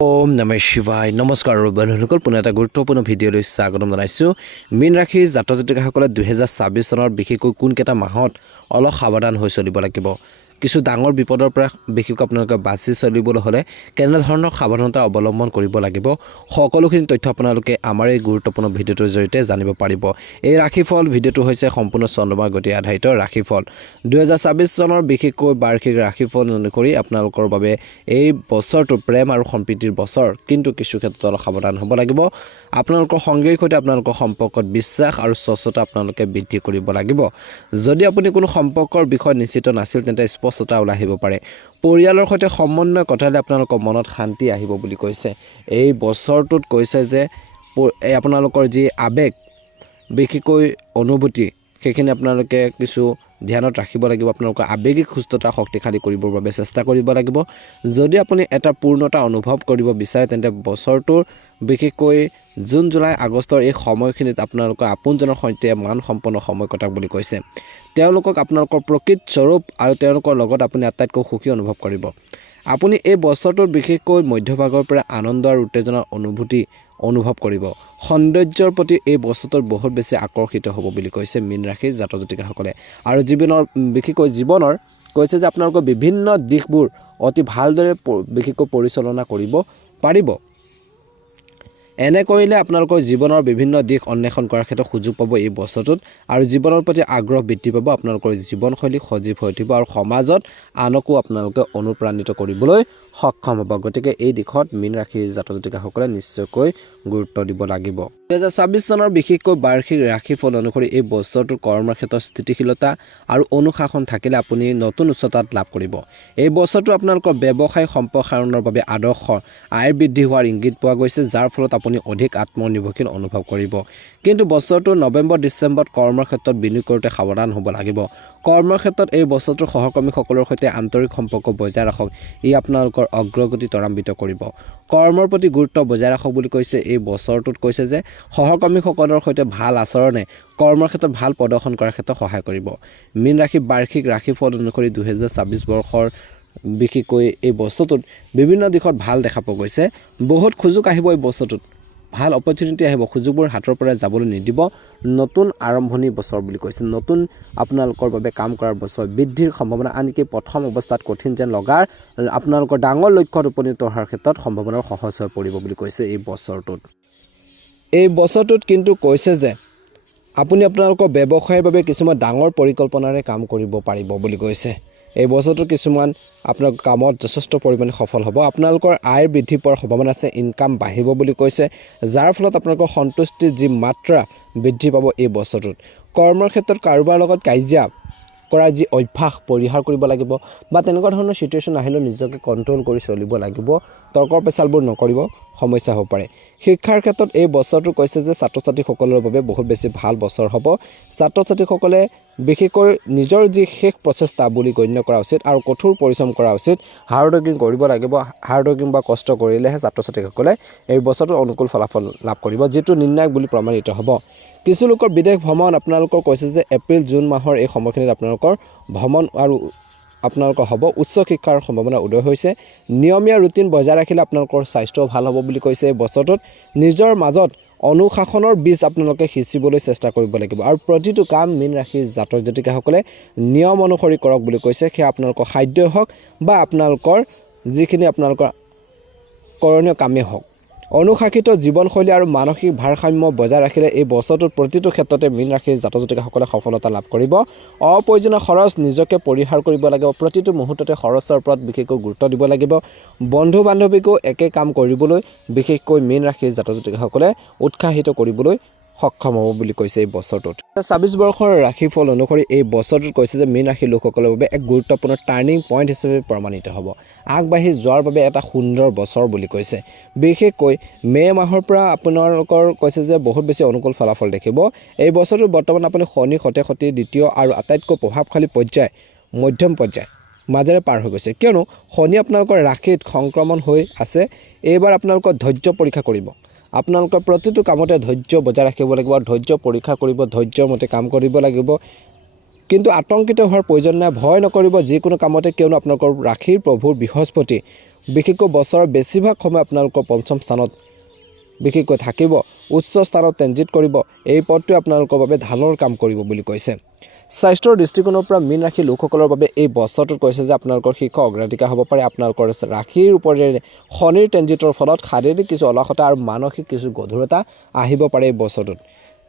ওম নমঃ শিৱায় নমস্কাৰ বন্ধুসকল পুনৰ এটা গুৰুত্বপূৰ্ণ ভিডিঅ'লৈ স্বাগতম জনাইছোঁ মীন ৰাশি জাতক জাতিকাসকলে 2026 চনৰ বিশেষকৈ কোনকেইটা মাহত অলপ সাৱধান হৈ চলিব লাগিব কিছু ডাঙৰ বিপদৰ পৰা বিশেষকৈ আপোনালোকে বাচি চলিবলৈ হ'লে কেনে ধৰণৰ সাৱধানতা অৱলম্বন কৰিব লাগিব সকলোখিনি তথ্য আপোনালোকে আমাৰ এই গুৰুত্বপূৰ্ণ ভিডিঅ'টোৰ জৰিয়তে জানিব পাৰিব এই ৰাশিফল ভিডিঅ'টো হৈছে সম্পূৰ্ণ চন্দ্ৰমাৰ গতি আধাৰিত ৰাশিফল 2026 চনৰ বিশেষকৈ বাৰ্ষিক ৰাশিফল অনুসৰি আপোনালোকৰ বাবে এই বছৰটো প্ৰেম আৰু সম্প্ৰীতিৰ বছৰ কিন্তু কিছু ক্ষেত্ৰত অলপ সাৱধান হ'ব লাগিব আপোনালোকৰ সংগীৰ সৈতে আপোনালোকৰ সম্পৰ্কত বিশ্বাস আৰু স্বচ্ছতা আপোনালোকে বৃদ্ধি কৰিব লাগিব যদি আপুনি কোনো সম্পৰ্কৰ বিষয় নিশ্চিত নাছিল তেন্তে স্পষ্টতা ওলাই আহিব পাৰে পৰিয়ালৰ সৈতে সমন্বয় কথালে আপোনালোকৰ মনত শান্তি আহিব বুলি কৈছে এই বছৰটোত কৈছে যে আপোনালোকৰ যি আবেগ বিশেষকৈ অনুভূতি সেইখিনি আপোনালোকে কিছু ধ্যানত ৰাখিব লাগিব আপোনালোকৰ আবেগিক সুস্থতা শক্তিশালী কৰিবৰ বাবে চেষ্টা কৰিব লাগিব যদি আপুনি এটা পূৰ্ণতা অনুভৱ কৰিব বিচাৰে তেন্তে বছৰটোৰ বিশেষকৈ জুন জুলাই আগষ্টৰ এই সময়খিনিত আপোনালোকৰ আপোনজনৰ সৈতে মান সম্পন্ন সময় কটাওক বুলি কৈছে তেওঁলোকক আপোনালোকৰ প্ৰকৃত স্বৰূপ আৰু তেওঁলোকৰ লগত আপুনি আটাইতকৈ সুখী অনুভৱ কৰিব আপুনি এই বছৰটোৰ বিশেষকৈ মধ্যভাগৰ পৰা আনন্দ আৰু উত্তেজনাৰ অনুভৱ কৰিব সৌন্দৰ্যৰ প্ৰতি এই বছৰটোত বহুত বেছি আকৰ্ষিত হ'ব বুলি কৈছে মীন ৰাশিৰ জাতক জাতিকাসকলে আৰু বিশেষকৈ জীৱনৰ কৈছে যে আপোনালোকৰ বিভিন্ন দিশবোৰ অতি ভালদৰে বিশেষকৈ পৰিচালনা কৰিব পাৰিব এনে কৰিলে আপোনালোকৰ জীৱনৰ বিভিন্ন দিশ অন্বেষণ কৰাৰ ক্ষেত্ৰত সুযোগ পাব এই বছৰটোত আৰু জীৱনৰ প্ৰতি আগ্ৰহ বৃদ্ধি পাব আপোনালোকৰ জীৱনশৈলী সজীৱ হৈ উঠিব আৰু সমাজত আনকো আপোনালোকে অনুপ্ৰাণিত কৰিবলৈ সক্ষম হ'ব গতিকে এই দিশত মীন ৰাশিৰ জাতক জাতিকাসকলে নিশ্চয়কৈ গুৰুত্ব দিব লাগিব 2026 চনৰ বিশেষকৈ বাৰ্ষিক ৰাশিফল অনুসৰি এই বছৰটোৰ কৰ্মৰ ক্ষেত্ৰত স্থিতিশীলতা আৰু অনুশাসন থাকিলে আপুনি নতুন উচ্চতাত লাভ কৰিব এই বছৰটো আপোনালোকৰ ব্যৱসায় সম্প্ৰসাৰণৰ বাবে আদৰ্শ আয় বৃদ্ধি হোৱাৰ ইংগিত পোৱা গৈছে যাৰ ফলত আপুনি অধিক আত্মনিৰ্ভৰশীল অনুভৱ কৰিব কিন্তু বছৰটো নৱেম্বৰ ডিচেম্বৰত কৰ্মৰ ক্ষেত্ৰত বিনিয়োগ কৰোঁতে সাৱধান হ'ব লাগিব কৰ্মৰ ক্ষেত্ৰত এই বছৰটোৰ সহকৰ্মীসকলৰ সৈতে আন্তৰিক সম্পৰ্ক বজাই ৰাখক ই আপোনালোকৰ অগ্ৰগতি ত্বৰান্বিত কৰিব কৰ্মৰ প্ৰতি গুৰুত্ব বজাই ৰাখক বুলি কৈছে এই বছৰটোত কৈছে যে সহকৰ্মীসকলৰ সৈতে ভাল আচৰণে কৰ্মৰ ক্ষেত্ৰত ভাল প্ৰদৰ্শন কৰাৰ ক্ষেত্ৰত সহায় কৰিব মীন ৰাশি বাৰ্ষিক ৰাশিফল অনুসৰি 2026 বৰ্ষৰ বিশেষকৈ এই বছৰটোত বিভিন্ন দিশত ভাল দেখা পোৱা গৈছে বহুত সুযোগ আহিব এই বছৰটোত ভাল অপৰচুনিটি আহিব সুযোগবোৰ হাতৰ পৰা যাবলৈ নিদিব নতুন আৰম্ভণি বছৰ বুলি কৈছে নতুন আপোনালোকৰ বাবে কাম কৰাৰ বছৰ বৃদ্ধিৰ সম্ভাৱনা আনকি প্ৰথম অৱস্থাত কঠিন যেন লগাৰ আপোনালোকৰ ডাঙৰ লক্ষ্যত উপনীত হোৱাৰ ক্ষেত্ৰত সম্ভাৱনা সহজ হৈ পৰিব বুলি কৈছে এই বছৰটোত কিন্তু কৈছে যে আপুনি আপোনালোকৰ ব্যৱসায়ৰ বাবে কিছুমান ডাঙৰ পৰিকল্পনাৰে কাম কৰিব পাৰিব বুলি কৈছে এই বছৰটো কিছুমান আপোনাৰ কামত যথেষ্ট পৰিমাণে সফল হ'ব আপোনালোকৰ আয় বৃদ্ধি পোৱাৰ সম্ভাৱনা আছে ইনকাম বাঢ়িব বুলি কৈছে যাৰ ফলত আপোনালোকৰ সন্তুষ্টিৰ যি মাত্ৰা বৃদ্ধি পাব এই বছৰটোত কৰ্মৰ ক্ষেত্ৰত কাৰোবাৰ লগত কাজিয়া কৰাৰ যি অভ্যাস পৰিহাৰ কৰিব লাগিব বা তেনেকুৱা ধৰণৰ সিচুৱেশ্যন আহিলেও নিজকে কণ্ট্ৰল কৰি চলিব লাগিব তৰ্কৰ পেচালবোৰ নকৰিব সমস্যা হ'ব পাৰে শিক্ষাৰ ক্ষেত্ৰত এই বছৰটো কৈছে যে ছাত্ৰ ছাত্ৰীসকলৰ বাবে বহুত বেছি ভাল বছৰ হ'ব ছাত্ৰ ছাত্ৰীসকলে বিশেষকৈ নিজৰ যি শেষ প্ৰচেষ্টা বুলি গণ্য কৰা উচিত আৰু কঠোৰ পৰিশ্ৰম কৰা উচিত হাৰ্ড ৱৰ্কিং কৰিব লাগিব হাৰ্ড ৱৰ্কিং বা কষ্ট কৰিলেহে ছাত্ৰ ছাত্ৰীসকলে এই বছৰটো অনুকূল ফলাফল লাভ কৰিব যিটো নিৰ্ণায়ক বুলি প্ৰমাণিত হ'ব কিছু লোকৰ বিদেশ ভ্ৰমণ আপোনালোকৰ কৈছে যে এপ্ৰিল জুন মাহৰ এই সময়খিনিত আপোনালোকৰ ভ্ৰমণ আৰু আপোনালোকৰ হ'ব উচ্চ শিক্ষাৰ সম্ভাৱনা উদয় হৈছে নিয়মীয়া ৰুটিন বজাই ৰাখিলে আপোনালোকৰ স্বাস্থ্য ভাল হ'ব বুলি কৈছে এই বছৰটোত নিজৰ মাজত অনুশাসনৰ বীজ আপোনালোকে সিঁচিবলৈ চেষ্টা কৰিব লাগিব আৰু প্ৰতিটো কাম মীন ৰাশিৰ জাতক জাতিকাসকলে নিয়ম অনুসৰি কৰক বুলি কৈছে সেয়া আপোনালোকৰ খাদ্যই হওক বা আপোনালোকৰ যিখিনি আপোনালোকৰ কৰণীয় কামেই হওক অনুশাসিত জীৱনশৈলী আৰু মানসিক ভাৰসাম্য বজাই ৰাখিলে এই বছৰটোত প্ৰতিটো ক্ষেত্ৰতে মীন ৰাশিৰ জাতক জাতিকাসকলে সফলতা লাভ কৰিব অপ্ৰয়োজনীয় খৰচ নিজকে পৰিহাৰ কৰিব লাগিব প্ৰতিটো মুহূৰ্ততে খৰচৰ ওপৰত বিশেষকৈ গুৰুত্ব দিব লাগিব বন্ধু বান্ধৱীকো একে কাম কৰিবলৈ বিশেষকৈ মীন ৰাশিৰ জাতক জাতিকাসকলে উৎসাহিত কৰিবলৈ সক্ষম হ'ব বুলি কৈছে এই বছৰটোত 26 বৰ্ষৰ ৰাশিফল অনুসৰি এই বছৰটোত কৈছে যে মীন ৰাশিৰ লোকসকলৰ বাবে এক গুৰুত্বপূৰ্ণ টাৰ্ণিং পইণ্ট হিচাপে প্ৰমাণিত হ'ব আগবাঢ়ি যোৱাৰ বাবে এটা সুন্দৰ বছৰ বুলি কৈছে বিশেষকৈ মে' মাহৰ পৰা আপোনালোকৰ কৈছে যে বহুত বেছি অনুকূল ফলাফল দেখিব এই বছৰটোত বৰ্তমান আপুনি শনি সতে দ্বিতীয় আৰু আটাইতকৈ প্ৰভাৱশালী পৰ্যায় মধ্যম পৰ্যায় মাজেৰে পাৰ হৈ গৈছে কিয়নো শনি আপোনালোকৰ ৰাশিত সংক্ৰমণ হৈ আছে এইবাৰ আপোনালোকৰ ধৈৰ্য পৰীক্ষা কৰিব আপোনালোকৰ প্ৰতিটো কামতে ধৈৰ্য বজাই ৰাখিব লাগিব আৰু ধৈৰ্য পৰীক্ষা কৰিব ধৈৰ্যৰ মতে কাম কৰিব লাগিব কিন্তু আতংকিত হোৱাৰ প্ৰয়োজন নাই ভয় নকৰিব যিকোনো কামতে কিয়নো আপোনালোকৰ ৰাশিৰ প্ৰভু বৃহস্পতি বিশেষকৈ বছৰৰ বেছিভাগ সময় আপোনালোকৰ পঞ্চম স্থানত বিশেষকৈ থাকিব, উচ্চ স্থানত ট্ৰেনজিট কৰিব। এই পদটোৱে আপোনালোকৰ বাবে ধানৰ কাম কৰিব বুলি কৈছে। স্বাস্থ্যৰ দৃষ্টিকোণৰ পৰা মীন ৰাশিৰ লোকসকলৰ বাবে এই বছৰটোত কৈছে যে আপোনালোকৰ শীৰ্ষ অগ্ৰাধিকাৰ হ'ব পাৰে। আপোনালোকৰ ৰাশিৰ ওপৰেৰে শনিৰ ট্ৰেনজিটৰ ফলত শাৰীৰিক কিছু অলসতা আৰু মানসিক কিছু গধুৰতা আহিব পাৰে এই বছৰটোত।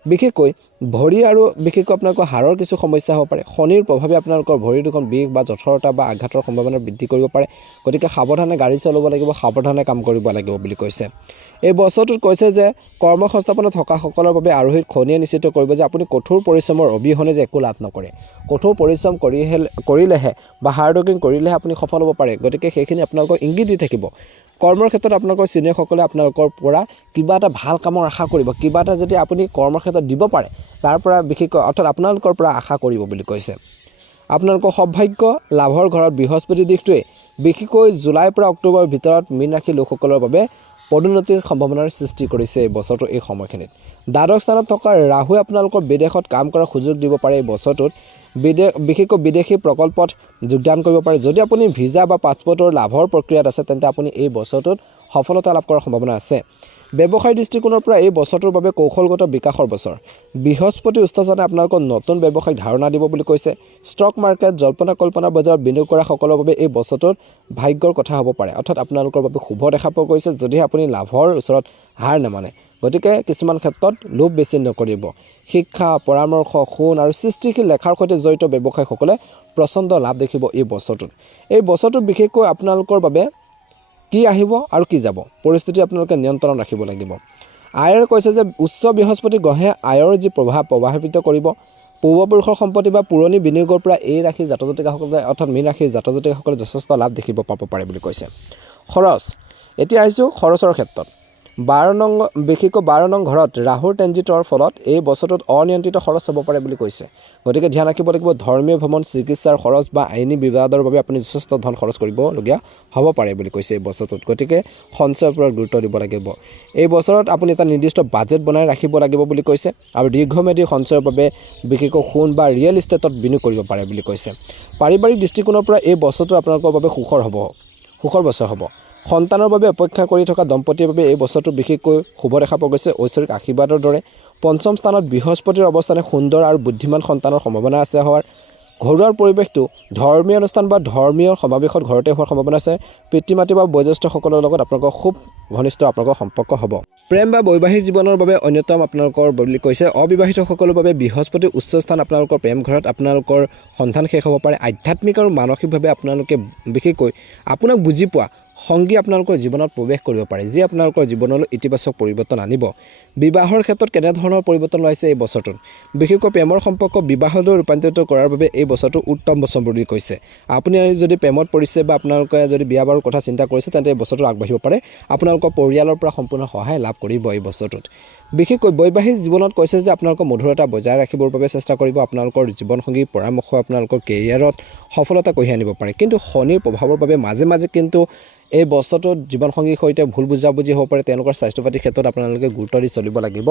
বিশেষকৈ ভৰি আৰু বিশেষকৈ আপোনালোকৰ হাড়ৰ কিছু সমস্যা হ'ব পাৰে। শনিৰ প্ৰভাৱে আপোনালোকৰ ভৰি দুখন বিষ বা জঠৰতা বা আঘাতৰ সম্ভাৱনা বৃদ্ধি কৰিব পাৰে। গতিকে সাৱধানে গাড়ী চলাব লাগিব, সাৱধানে কাম কৰিব লাগিব বুলি কৈছে। এই বছৰটোত কৈছে যে কৰ্মসংস্থাপনত থকাসকলৰ বাবে আৰোহীত খনিয়ে নিশ্চিত কৰিব যে আপুনি কঠোৰ পৰিশ্ৰমৰ অবিহনে যে একো লাভ নকৰে। কঠোৰ পৰিশ্ৰম কৰিলেহে বা হাৰ্ড ৱৰ্কিং কৰিলেহে আপুনি সফল হ'ব পাৰে। গতিকে সেইখিনি আপোনালোকক ইংগিত দি থাকিব। কৰ্মৰ ক্ষেত্ৰত আপোনালোকৰ চিনিয়ৰসকলে আপোনালোকৰ পৰা কিবা এটা ভাল কামৰ আশা কৰিব। কিবা এটা যদি আপুনি কৰ্মৰ ক্ষেত্ৰত দিব পাৰে তাৰ পৰা বিশেষকৈ অৰ্থাৎ আপোনালোকৰ পৰা আশা কৰিব বুলি কৈছে। আপোনালোকৰ সৌভাগ্য লাভৰ ঘৰত বৃহস্পতি দিশটোৱে বিশেষকৈ জুলাইৰ পৰা অক্টোবৰৰ ভিতৰত মীন ৰাশিৰ লোকসকলৰ বাবে পদোন্নতিৰ সম্ভাৱনাৰ সৃষ্টি কৰিছে এই বছৰটোৰ এই সময়খিনিত। দ্বাদশ স্থানত থকা ৰাহুৱে আপোনালোকৰ বিদেশত কাম কৰাৰ সুযোগ দিব পাৰে। এই বছৰটোত বিশেষকৈ বিদেশী প্ৰকল্পত যোগদান কৰিব পাৰে। যদি আপুনি ভিছা বা পাছপৰ্টৰ লাভৰ প্ৰক্ৰিয়াত আছে তেন্তে আপুনি এই বছৰটোত সফলতা লাভ কৰাৰ সম্ভাৱনা আছে। ব্যৱসায়িক দৃষ্টিকোণৰ পৰা এই বছৰটোৰ বাবে কৌশলগত বিকাশৰ বছৰ। বৃহস্পতি উচ্চজনে আপোনালোকক নতুন ব্যৱসায়িক ধাৰণা দিব বুলি কৈছে। ষ্টক মাৰ্কেট, জল্পনা কল্পনা বজাৰত বিনিয়োগ কৰা সকলৰ বাবে এই বছৰটোত ভাগ্যৰ কথা হ'ব পাৰে। অৰ্থাৎ আপোনালোকৰ বাবে শুভ দেখা পোৱা গৈছে যদিহে আপুনি লাভৰ ওচৰত হাৰ নামানে। গতিকে কিছুমান ক্ষেত্ৰত লোভ বেছি নকৰিব। শিক্ষা, পৰামৰ্শ, শুন আৰু সৃষ্টিশীল লেখাৰ সৈতে জড়িত ব্যৱসায়ীসকলে প্ৰচণ্ড লাভ দেখিব এই বছৰটোত। এই বছৰটোত বিশেষকৈ আপোনালোকৰ বাবে কি আহিব আৰু কি যাব পৰিস্থিতি আপোনালোকে নিয়ন্ত্ৰণ ৰাখিব লাগিব। আয়ৰ কৈছে যে উচ্চ বৃহস্পতি গ্ৰহে আয়ৰ যি প্ৰভাৱিত কৰিব। পূৰ্বপুৰুষৰ সম্পত্তি বা পুৰণি বিনিয়োগৰ পৰা এই ৰাশিৰ জাতক জাতিকাসকলে অৰ্থাৎ মীন ৰাশিৰ জাতক জাতিকাসকলে যথেষ্ট লাভ দেখিব পাব পাৰে বুলি কৈছে। খৰচ, এতিয়া আহিছোঁ খৰচৰ ক্ষেত্ৰত। 12 নং ঘৰত ৰাহুৰ ট্ৰেনজিটৰ ফলত এই বছৰটোত অনিয়ন্ত্ৰিত খৰচ হ'ব পাৰে বুলি কৈছে। গতিকে ধ্যান ৰাখিব লাগিব। ধৰ্মীয় ভ্ৰমণ, চিকিৎসাৰ খৰচ বা আইনী বিবাদৰ বাবে আপুনি যথেষ্ট ধন খৰচ কৰিবলগীয়া হ'ব পাৰে বুলি কৈছে এই বছৰটোত। গতিকে সঞ্চয়ৰ ওপৰত গুৰুত্ব দিব লাগিব। এই বছৰত আপুনি এটা নিৰ্দিষ্ট বাজেট বনাই ৰাখিব লাগিব বুলি কৈছে আৰু দীৰ্ঘম্যাদী সঞ্চয়ৰ বাবে বিশেষকৈ সোণ বা ৰিয়েল ইষ্টেটত বিনিয়োগ কৰিব পাৰে বুলি কৈছে। পাৰিবাৰিক দৃষ্টিকোণৰ পৰা এই বছৰটো আপোনালোকৰ বাবে সুখৰ বছৰ হ'ব। সন্তানৰ বাবে অপেক্ষা কৰি থকা দম্পতীৰ বাবে এই বছৰটো বিশেষকৈ শুভ দেখা পোৱা গৈছে। ঐশ্বৰিক আশীৰ্বাদৰ দৰে পঞ্চম স্থানত বৃহস্পতিৰ অৱস্থানে সুন্দৰ আৰু বুদ্ধিমান সন্তানৰ সম্ভাৱনা আছে হোৱাৰ। ঘৰুৱাৰ পৰিৱেশটো ধৰ্মীয় অনুষ্ঠান বা ধৰ্মীয় সমাৱেশত ঘৰতে হোৱাৰ সম্ভাৱনা আছে। পিতৃ মাতৃ বা বয়োজ্যেষ্ঠসকলৰ লগত আপোনালোকৰ খুব ঘনিষ্ঠ আপোনালোকৰ সম্পৰ্ক হ'ব। প্ৰেম বা বৈবাহিক জীৱনৰ বাবে অন্যতম আপোনালোকৰ বুলি কৈছে। অবিবাহিতসকলৰ বাবে বৃহস্পতি উচ্চ স্থান আপোনালোকৰ প্ৰেম ঘৰত আপোনালোকৰ সন্তান শেষ হ'ব পাৰে। আধ্যাত্মিক আৰু মানসিকভাৱে আপোনালোকে বিশেষকৈ আপোনাক বুজি পোৱা সংগী আপোনালোকৰ জীৱনত প্ৰৱেশ কৰিব পাৰে, যি আপোনালোকৰ জীৱনলৈ ইতিবাচক পৰিৱৰ্তন আনিব। বিবাহৰ ক্ষেত্ৰত কেনেধৰণৰ পৰিৱৰ্তন ওলাইছে এই বছৰটোত। বিশেষকৈ প্ৰেমৰ সম্পৰ্ক বিবাহলৈ ৰূপান্তৰিত কৰাৰ বাবে এই বছৰটো উত্তম বছৰ বুলি কৈছে। আপুনি যদি প্ৰেমত পৰিছে বা আপোনালোকে যদি বিয়া বাৰুৰ কথা চিন্তা কৰিছে তেন্তে এই বছৰটো আগবাঢ়িব পাৰে। আপোনালোকৰ পৰিয়ালৰ পৰা সম্পূৰ্ণ সহায় লাভ কৰিব এই বছৰটোত। বিশেষকৈ বৈবাহিক জীৱনত কৈছে যে আপোনালোকৰ মধুৰতা বজাই ৰাখিবৰ বাবে চেষ্টা কৰিব। আপোনালোকৰ জীৱনসংগীৰ পৰামৰ্শ আপোনালোকৰ কেৰিয়াৰত সফলতা কঢ়িয়াই আনিব পাৰে। কিন্তু শনিৰ প্ৰভাৱৰ বাবে মাজে মাজে কিন্তু এই বছৰটোত জীৱনসংগীৰ সৈতে ভুল বুজাবুজি হ'ব পাৰে। তেওঁলোকৰ স্বাস্থ্য পাতিৰ ক্ষেত্ৰত আপোনালোকে গুৰুত্ব দি চলিব লাগিব।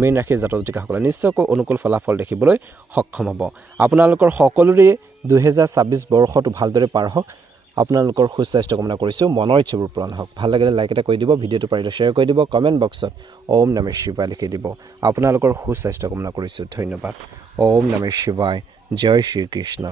মীন ৰাশিৰ জাতক জাতিকাসকলে নিশ্চয়কৈ অনুকূল ফলাফল দেখিবলৈ সক্ষম হ'ব। আপোনালোকৰ সকলোৰে 2026 বৰ্ষটো ভালদৰে পাৰ হওক। আপোনালোকৰ সুস্বাস্থ্য কামনা কৰিছোঁ। মনৰ ইচ্ছাবোৰ পূৰণ হওক। ভাল লাগিলে লাইক এটা কৰি দিব, ভিডিঅ'টো পাৰিলে শ্বেয়াৰ কৰি দিব, কমেণ্ট বক্সত ওম নমঃ শিৱায় লিখি দিব। আপোনালোকৰ সুস্বাস্থ্য কামনা কৰিছোঁ। ধন্যবাদ। ওম নমঃ শিৱায়। জয় শ্ৰীকৃষ্ণ।